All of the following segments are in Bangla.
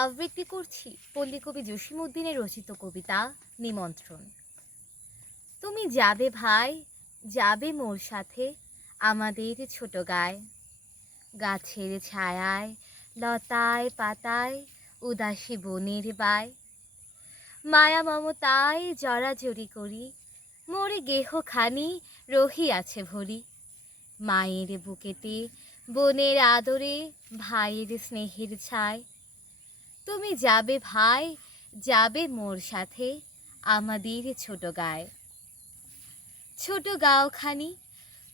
আবৃত্তি করছি পল্লী কবি জসীমউদ্দিনের রচিত কবিতা নিমন্ত্রণ। তুমি যাবে ভাই, যাবে মোর সাথে আমাদের ছোট গায়ে, গাছের ছায়ায় লতায় পাতায় উদাসী বনের বায়, মায়া মমতায় জড়াজড়ি করি মোর গেহখানি রহিয়াছে ভরি, মায়ের বুকেতে বনের আদরে ভাইয়ের স্নেহের ছায়। তুমি যাবে ভাই, যাবে মোর সাথে আমাদের ছোট গায়ে। ছোট গাঁওখানি,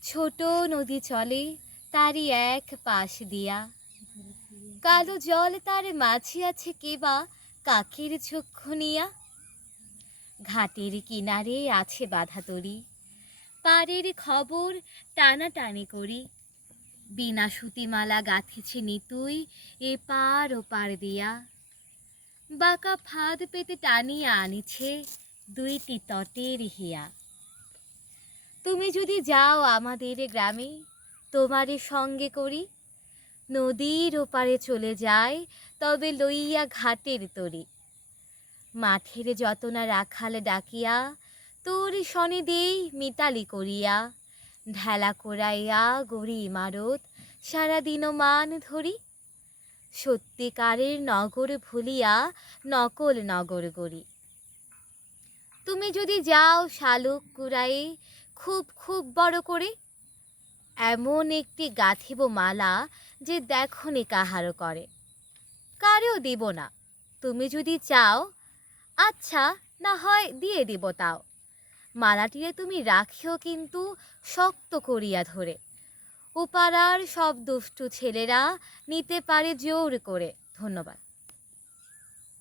ছোট নদী চলে তারই এক পাশ দিয়া, কালো জল তার মাঝে আছে কেবা কাকের চক্ষু নিয়া। ঘাটের কিনারে আছে বাঁধা তরি, পাড়ের খবর টানাটানি করি, বিনা সুতিমালা গাঁথেছে নিতুই এপার ওপার দিয়া, বাঁকা ফাঁদ পেতে টানিয়া আনিছে দুইটি তটের হিয়া। তুমি যদি যাও আমাদের গ্রামে তোমারে সঙ্গে করি, নদীর ওপারে চলে যায় তবে লইয়া ঘাটের তরি, মাঠের যতনা রাখাল ডাকিয়া তোর শনে দেই মিতালি করিয়া, ঢেলা কোরাইয়া গড়ি ইমারত সারাদিন মান ধরি, সত্যিকারের নগর ভুলিয়া নকল নগর গড়ি। তুমি যদি যাও শালুক কুড়ায়ে খুব খুব বড় করে, এমন একটি গাঁথিব মালা যে দেখনি কাহারও করে, কারেও দিব না। তুমি যদি চাও আচ্ছা না হয় দিয়ে দিব তাও, মালাটিরে তুমি রাখিও কিন্তু শক্ত করিয়া ধরে, ও পাড়ার সব দুষ্টু ছেলেরা নিতে পারে জোর করে। ধন্যবাদ।